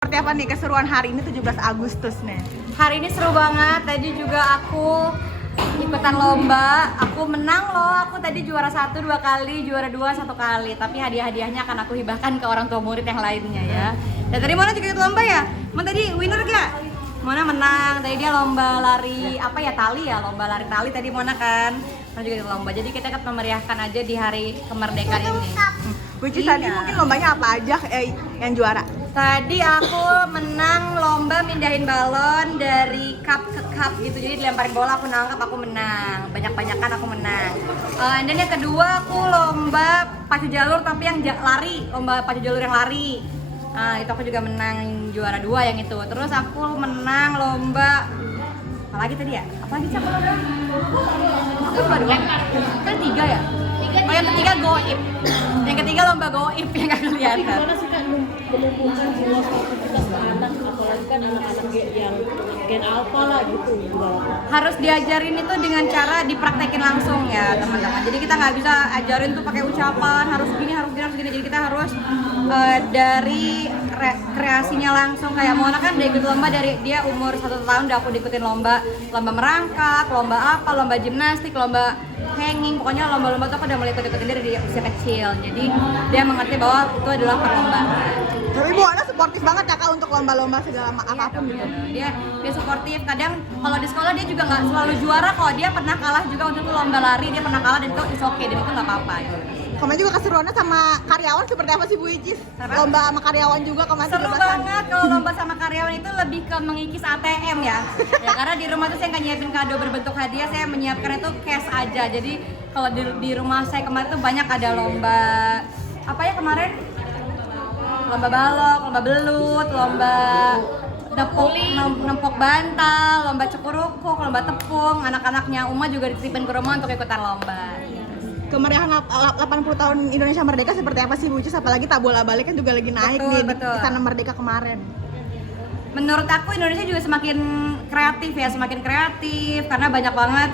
Seperti apa nih keseruan hari ini 17 Agustus nih? Hari ini seru banget. Tadi juga aku ikutan lomba. Aku menang loh. Aku tadi juara 1 2 kali, juara 2 1 kali. Tapi hadiah-hadiahnya akan aku hibahkan ke orang tua murid yang lainnya ya. Dan tadi Mona juga ikut lomba ya? Mona tadi winner gak? Mona menang. Tadi dia lomba lari apa ya, tali ya, lomba lari tali tadi Mona kan. Mona juga ikut lomba. Jadi kita akan memeriahkan aja di hari kemerdekaan ini. Which is tadi mungkin lombanya apa aja yang juara? Tadi aku menang lomba mindahin balon dari cup ke cup gitu. Jadi dilemparin bola, aku nangkap, aku menang. Banyak-banyakan aku menang. Dan yang kedua aku lomba pacu jalur tapi yang lari, lomba pacu jalur yang lari. Itu aku juga menang juara 2 yang itu. Terus aku menang lomba apa lagi tadi ya? Apa lagi sih aku lomba? Aku lomba 2. Kan 3 ya? Oh yang ketiga goib. Yang ketiga lomba goib yang gak kelihatan. Gimana sih Kak menumbuhkan jiwa sportivitas ke anak, apalagi kan anak-anak yang gen alpha lah gitu harus diajarin itu dengan cara dipraktekin langsung ya teman-teman. Jadi kita nggak bisa ajarin tuh pakai ucapan harus gini harus gini harus gini. Jadi kita harus dari kreasinya langsung. Kayak Mona kan udah ikut lomba dari dia umur 1 tahun udah aku diikutin lomba merangkak, lomba apa, lomba gimnastik, lomba hanging, pokoknya lomba-lomba tuh aku udah mulai ikut-ikutin dari usia kecil. Jadi dia mengerti bahwa itu adalah perlombaan. Tapi Bu Ana sportif banget ya Kak untuk lomba-lomba segala apapun gitu. Dia suportif. Kadang kalau di sekolah dia juga nggak selalu juara kok. Dia pernah kalah juga untuk itu lomba lari, dia pernah kalah dan itu is okay, dan itu nggak apa-apa. Kemarin juga keseruannya sama karyawan seperti apa sih Bu Icis? Lomba sama karyawan juga kemarin. Seru banget kalau lomba sama karyawan itu lebih ke mengikis ATM ya. Ya karena di rumah tuh saya nggak nyiapin kado berbentuk hadiah, saya menyiapkan itu cash aja. Jadi kalau di rumah saya kemarin tuh banyak ada lomba apa ya kemarin? Lomba balok, lomba belut, lomba nempok bantal, lomba cukurukuk, lomba tepung. Anak-anaknya Uma juga dititipin ke rumah untuk ikutan lomba. Kemeriahan 80 tahun Indonesia Merdeka seperti apa sih Bu Icis? Apalagi tak bola balik kan juga lagi naik Betul, nih betul. di Istana Merdeka kemarin. Menurut aku Indonesia juga semakin kreatif ya, semakin kreatif karena banyak banget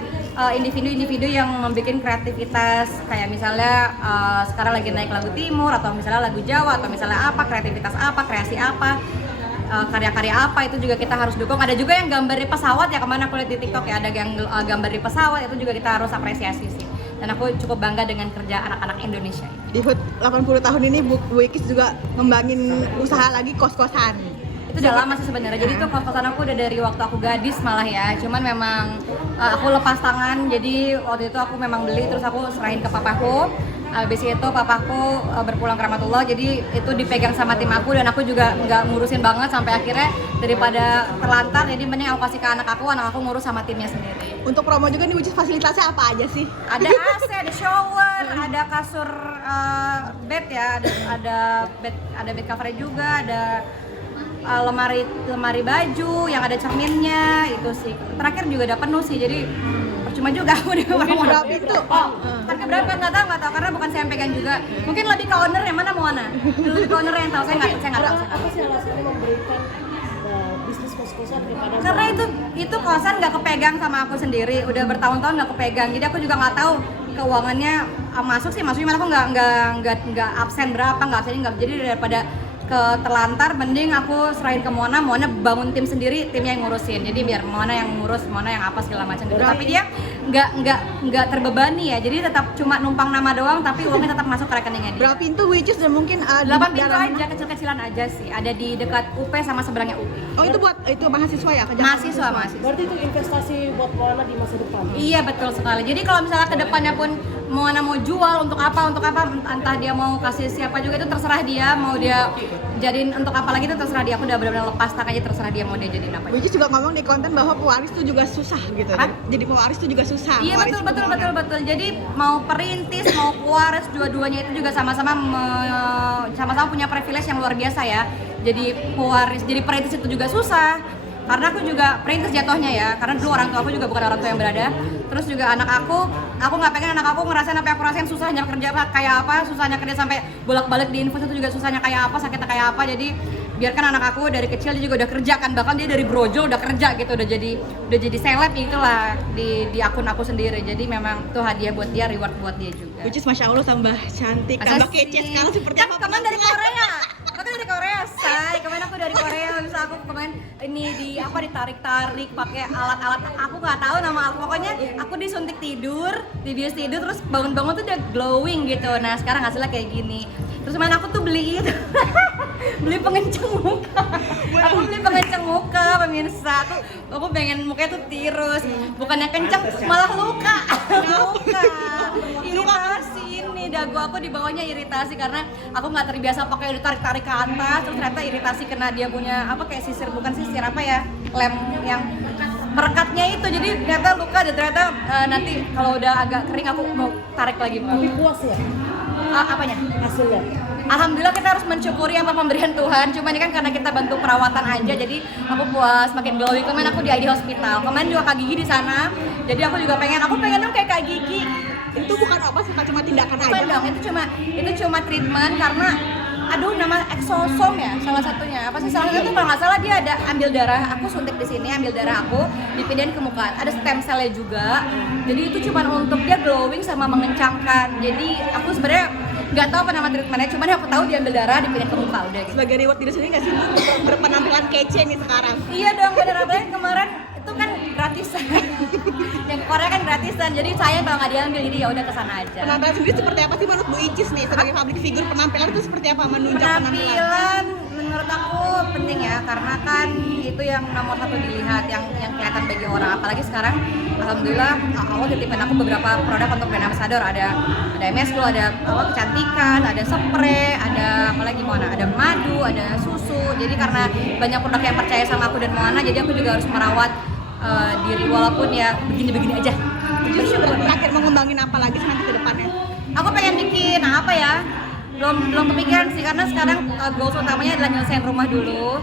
individu-individu yang membuat kreativitas. Kayak misalnya sekarang lagi naik lagu timur atau misalnya lagu Jawa atau misalnya apa, kreativitas apa, kreasi apa, karya-karya apa, itu juga kita harus dukung. Ada juga yang gambar di pesawat ya, kemana aku lihat di TikTok ya, ada yang gambar di pesawat, itu juga kita harus apresiasi sih. Dan aku cukup bangga dengan kerja anak-anak Indonesia ini. Di HUT 80 tahun ini Bu Icis juga ngembangin usaha lagi kos-kosan. Itu udah lama sih sebenarnya. Jadi tuh kos-kosan aku udah dari waktu aku gadis malah ya. Cuman memang aku lepas tangan. Jadi waktu itu aku memang beli terus aku serahin ke papaku. Habis itu papaku berpulang ke Rahmatullah. Jadi itu dipegang sama tim aku dan aku juga nggak ngurusin banget sampai akhirnya daripada terlantar. Jadi mending aku kasih ke anak aku ngurus sama timnya sendiri. Untuk promo juga nih Bu Icis fasilitasnya apa aja sih? Ada AC, ada shower, ada kasur bed ya, ada bed cover juga, ada lemari baju yang ada cerminnya itu sih. Terakhir juga ada penuh sih, jadi percuma juga aku di Berapa itu? Harga berapa nggak tahu karena bukan saya yang pegang juga. Mungkin lebih ke owner yang mana mau mana? Lebih ke owner yang tahu, saya nggak tahu. apa sih alasannya memberikan bisnis kos-kosan kepada Karena itu kosan nggak kepegang sama aku sendiri, udah bertahun-tahun nggak kepegang, jadi aku juga nggak tahu keuangannya masuk sih, maksudnya malah aku nggak absen berapa, nggak absen nggak, jadi daripada ke terlantar mending aku serahin ke Mona bangun tim sendiri, timnya yang ngurusin. Jadi biar Mona yang ngurus, Mona yang apa segala macam gitu. Tapi dia nggak terbebani ya. Jadi tetap cuma numpang nama doang tapi uangnya tetap masuk ke rekeningnya dia. Berapa pintu Bu Icis dan mungkin 8 pintu aja, kecil-kecilan aja sih. Ada di dekat UP sama seberangnya UI. Oh itu buat itu mahasiswa ya? Mahasiswa. berarti itu investasi buat Moana di masa depan. Iya betul sekali. Jadi kalau misalnya ke depannya pun Moana mau jual untuk apa, entah dia mau kasih siapa juga itu terserah dia, mau dia jadiin untuk apa lagi itu terserah dia. Aku udah benar-benar lepas tangan aja, terserah dia mau dia jadiin apa. Bu Icis juga ngomong di konten bahwa pewaris itu juga susah gitu. Jadi pewaris itu juga susah. Iya betul. Jadi mau perintis mau pewaris dua-duanya itu juga sama-sama punya privilege yang luar biasa ya. Jadi pewaris, jadi perintis itu juga susah. Karena aku juga perintis jatuhnya ya, karena dulu orang tua aku juga bukan orang tua yang berada. Terus juga anak aku nggak pengen anak aku ngerasain apa yang aku rasain, susahnya kerja kayak apa, susahnya kerja sampai bolak-balik di infus itu juga susahnya kayak apa, sakitnya kayak apa. Jadi biarkan anak aku dari kecil dia juga udah kerja kan, bahkan dia dari brojol udah kerja gitu, udah jadi seleb itulah di akun aku sendiri. Jadi memang itu hadiah buat dia, reward buat dia juga. Which is Masya Allah tambah cantik, tambah kece sekarang seperti apa? Kan dari Korea. Kan dari Korea say. Kemarin aku dari Korea, bisa aku kemarin ini ditarik-tarik pakai alat-alat, aku nggak tahu nama aku, pokoknya aku disuntik tidur, dibius tidur, terus bangun-bangun tuh udah glowing gitu. Nah sekarang hasilnya kayak gini. Terus kemarin aku tuh beli itu beli pengencang muka. Aku beli pengencang muka, pemirsa. Aku pengen mukanya tuh tirus, bukannya kencang malah luka. Luka. Iritasi ini dagu aku di bawahnya iritasi karena aku nggak terbiasa pakai ditarik-tarik ke atas, terus ternyata iritasi kena dia punya apa kayak sisir, bukan sisir apa ya, lem yang merekatnya itu, jadi ternyata luka dan ternyata nanti kalau udah agak kering aku mau tarik lagi. Tapi puas ya Apanya? hasilnya? Alhamdulillah kita harus mensyukuri apa pemberian Tuhan. Cuma ini kan karena kita bantu perawatan aja, jadi aku puas, makin glowing. Kemarin aku di ID Hospital, kemarin juga Kak Gigi di sana. Jadi aku juga pengen dong kayak Kak Gigi. Itu bukan apa sih, cuma tindakan aja. Bukan dong, itu cuma treatment karena nama exosom ya salah satunya. Apa sih salah satu kalau nggak salah dia ada ambil darah, aku suntik di sini, ambil darah aku, dipindahin ke muka. Ada stem cell-nya juga. Jadi itu cuma untuk dia glowing sama mengencangkan. Jadi aku sebenarnya nggak tahu apa nama treatmentnya, cuman aku tahu diambil darah, dipindahin ke muka udah gitu. Sebagai reward diri sendiri nggak sih berpenampilan kece nih sekarang? Iya dong, bener apalagi kemarin itu kan gratisan. Yang ke Korea kan gratisan, jadi sayang kalau nggak diambil, jadi ya udah kesana aja. Penampilan sendiri seperti apa sih menurut Bu Icis nih sebagai public figure? Penampilan itu seperti apa, menunjang penampilan? Penampilan menurut aku penting ya, karena kan itu yang nomor satu dilihat, yang kelihatan bagi orang. Apalagi sekarang, alhamdulillah Allah titipin aku beberapa produk untuk brand ambassador. Ada MS Glow, ada kecantikan, ada spray, ada apalagi ada madu, ada susu. Jadi karena banyak produk yang percaya sama aku dan Moana, jadi aku juga harus merawat diri walaupun ya begini-begini aja. Bersyukur. Terakhir mau ngembangin apa lagi nanti ke depannya? Aku pengen bikin apa ya? Belum kepikiran sih, karena sekarang goals utamanya adalah nyelesain rumah dulu.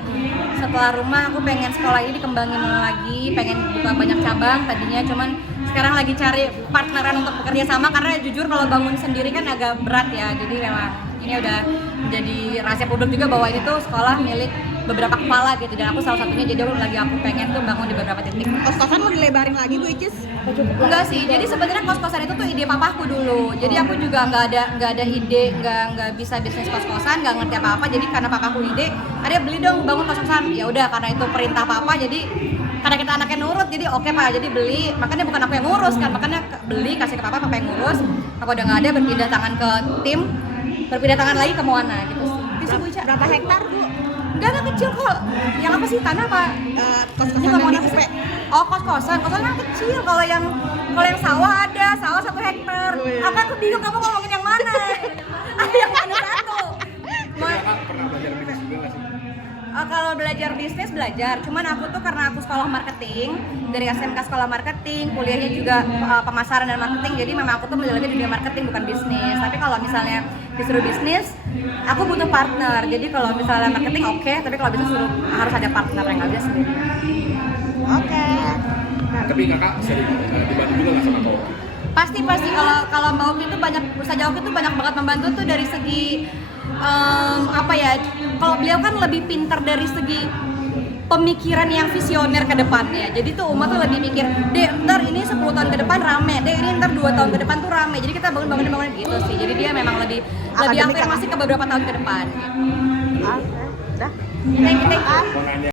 Setelah rumah aku pengen sekolah ini dikembangin lagi, pengen buka banyak cabang tadinya, cuman sekarang lagi cari partneran untuk bekerja sama karena jujur kalau bangun sendiri kan agak berat ya. Jadi memang ini udah jadi rahasia publik juga bahwa ini tuh sekolah milik beberapa kepala gitu, dan aku salah satunya. Jadi aku pengen tuh bangun di beberapa titik. Kos-kosan mau dilebarin lagi Bu Icis? Enggak sih, jadi sebenarnya kos-kosan itu tuh ide papaku dulu. Jadi aku juga nggak ada ide, nggak bisa bisnis kos-kosan, nggak ngerti apa-apa. Jadi karena papaku ide, ada beli dong bangun kos-kosan. Ya udah, karena itu perintah papa, jadi karena kita anaknya nurut, jadi oke Pak, jadi beli. Makanya bukan aku yang ngurus kan, makanya beli kasih ke papa yang ngurus. Apa udah nggak ada, berpindah tangan ke tim, berpindah tangan lagi ke Moana gitu. Berapa hektar Bu? Enggak kecil kok. Yang apa sih, tanah apa? Kos-kosan Ini yang di apa UP. sih? Oh, kos-kosan kan kecil. Kalau yang sawah ada, sawah 1 hektar. Apa aku bingung kamu ngomongin yang mana? Yang mana satu? Pernah belajar bisnis juga nggak sih? Kalau belajar bisnis belajar, cuman aku tuh karena aku sekolah marketing, dari SMK sekolah marketing, kuliahnya juga pemasaran dan marketing, jadi memang aku tuh menjalani dunia marketing bukan bisnis. Tapi kalau misalnya disuruh bisnis, aku butuh partner. Jadi kalau misalnya marketing oke, tapi kalau bisnis harus ada partner yang nggak bisa sendiri. Oke. Tapi kakak sering dibantu juga nggak sama kau? Pasti kalau Mbak Oki itu banyak, Ustazah Oki itu banyak banget membantu tuh dari segi kalau beliau kan lebih pintar dari segi pemikiran yang visioner ke depannya. Jadi tuh umat tuh lebih mikir, deh ntar ini 10 tahun ke depan rame, deh ini ntar 2 tahun ke depan tuh rame. Jadi kita bangun gitu sih. Jadi dia memang lebih afirmasi ke beberapa tahun ke depan. Oke. Dah. Thank you.